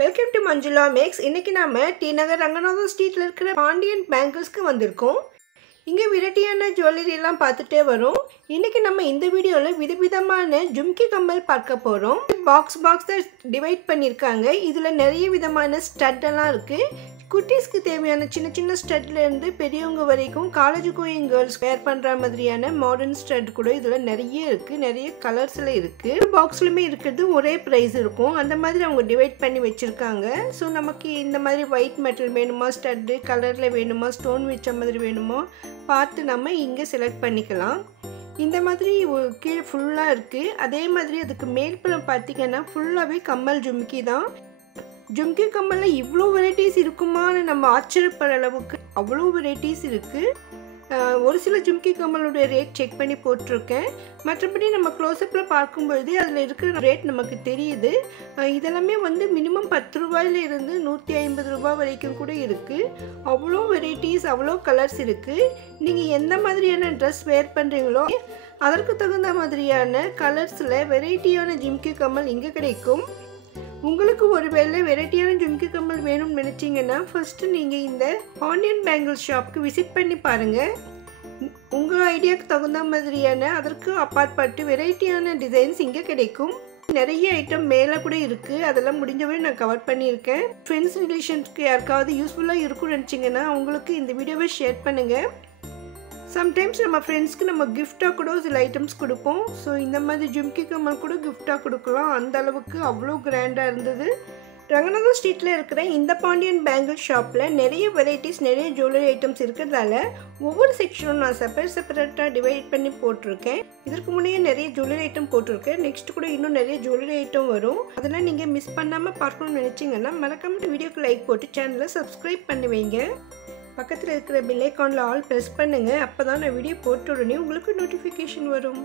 Welcome to Manjula maths. இன்னைக்கு நாம D நகர் ரங்கநாதன் ஸ்ட்ரீட்ல இருக்கிற பாண்டியன் பேங்கிள்ஸ்க்கு வந்திருக்கோம். இங்கே வெரைட்டியான ஜுவல்லரி எல்லாம் பார்த்துட்டே வரும். இன்னைக்கு நம்ம இந்த வீடியோவில் விதவிதமான ஜும்கி கம்மல் பார்க்க போகிறோம். பாக்ஸ் டிவைட் பண்ணியிருக்காங்க. இதில் நிறைய விதமான ஸ்டட் எல்லாம் இருக்குது. குட்டீஸ்க்கு தேவையான சின்ன சின்ன ஸ்டட்லேருந்து பெரியவங்க வரைக்கும் காலேஜ் கோயிங் கேர்ள்ஸ் வேர் பண்ணுற மாதிரியான மாடர்ன் ஸ்டட் கூட இதில் நிறைய இருக்குது. நிறைய கலர்ஸில் இருக்குது. பாக்ஸ்லையுமே இருக்கிறது ஒரே ப்ரைஸ் இருக்கும். அந்த மாதிரி அவங்க டிவைட் பண்ணி வச்சுருக்காங்க. ஸோ நமக்கு இந்த மாதிரி ஒயிட் மெட்டல் வேணுமா, ஸ்டட்டு கலரில் வேணுமா, ஸ்டோன் வச்ச மாதிரி வேணுமா பார்த்து நம்ம இங்கே செலக்ட் பண்ணிக்கலாம். இந்த மாதிரி கீழே ஃபுல்லாக இருக்குது. அதே மாதிரி அதுக்கு மேல்புறம் பார்த்திங்கன்னா ஃபுல்லாகவே கம்மல் ஜும்கி தான். ஜும்கி கம்மலில் இவ்வளோ வெரைட்டிஸ் இருக்குமான்னு நம்ம ஆச்சரியப்படுற அளவுக்கு அவ்வளோ வெரைட்டிஸ் இருக்குது. ஒரு சில ஜும்கி கம்மலோட ரேட் செக் பண்ணி போட்டிருக்கேன். மற்றபடி நம்ம க்ளோஸ்அப்பில் பார்க்கும்பொழுது அதில் இருக்கிற ரேட் நமக்கு தெரியுது. இதெல்லாமே மினிமம் 10 ரூபாயிலிருந்து 150 ரூபா வரைக்கும் கூட இருக்குது. அவ்வளோ வெரைட்டிஸ், அவ்வளோ கலர்ஸ் இருக்குது. நீங்கள் எந்த மாதிரியான ட்ரெஸ் வேர் பண்ணுறீங்களோ அதற்கு தகுந்த மாதிரியான கலர்ஸில் வெரைட்டியான ஜும்கி கம்மல் இங்கே கிடைக்கும். உங்களுக்கு ஒருவேளை வெரைட்டியான ஜும்கி கம்மல் வேணும்னு நினச்சிங்கன்னா ஃபஸ்ட்டு நீங்கள் இந்த பாண்டியன் பேங்கிள் ஷாப்க்கு விசிட் பண்ணி பாருங்கள். உங்கள் ஐடியாவுக்கு தகுந்த மாதிரியான அதற்கு அப்பாற்பட்டு வெரைட்டியான டிசைன்ஸ் இங்கே கிடைக்கும். நிறைய ஐட்டம் மேலே கூட இருக்குது. அதெல்லாம் முடிஞ்சவரை நான் கவர் பண்ணியிருக்கேன். ஃப்ரெண்ட்ஸ் ரிலேஷன்ஸ்க்கு யாருக்காவது யூஸ்ஃபுல்லாக இருக்கும்னு நினச்சிங்கன்னா அவங்களுக்கு இந்த வீடியோவை ஷேர் பண்ணுங்கள். சம்டைம்ஸ் நம்ம ஃப்ரெண்ட்ஸ்க்கு நம்ம கிஃப்டாக கூட சில ஐட்டம்ஸ் கொடுப்போம். ஸோ இந்த மாதிரி ஜும்கி கம்மல் கூட கிஃப்டாக கொடுக்கலாம். அந்த அளவுக்கு அவ்வளோ கிராண்டாக இருந்தது. ரங்கநாதன் ஸ்ட்ரீட்டில் இருக்கிற இந்த பாண்டியன் பேங்கிள் ஷாப்பில் நிறைய வெரைட்டிஸ், நிறைய ஜுவல்லரி ஐட்டம்ஸ் இருக்கிறதால ஒவ்வொரு செக்ஷனும் நான் செப்பரேட்டாக டிவைட் பண்ணி போட்டிருக்கேன். இதற்கு முன்னே நிறைய ஜுவல்லரி ஐட்டம் போட்டிருக்கேன். நெக்ஸ்ட் கூட இன்னும் நிறைய ஜுவல்லரி ஐட்டம் வரும். அதெல்லாம் நீங்கள் மிஸ் பண்ணாமல் பார்க்கணும்னு நினச்சிங்கன்னா மறக்காம வீடியோக்கு லைக் போட்டு சேனலை சப்ஸ்கிரைப் பண்ணி வைங்க. பக்கத்தில் இருக்கிற பெல் ஐகானில் ஆல் ப்ரெஸ் பண்ணுங்கள். அப்போ தான் நான் வீடியோ போட்ட உடனே உங்களுக்கு நோட்டிஃபிகேஷன் வரும்.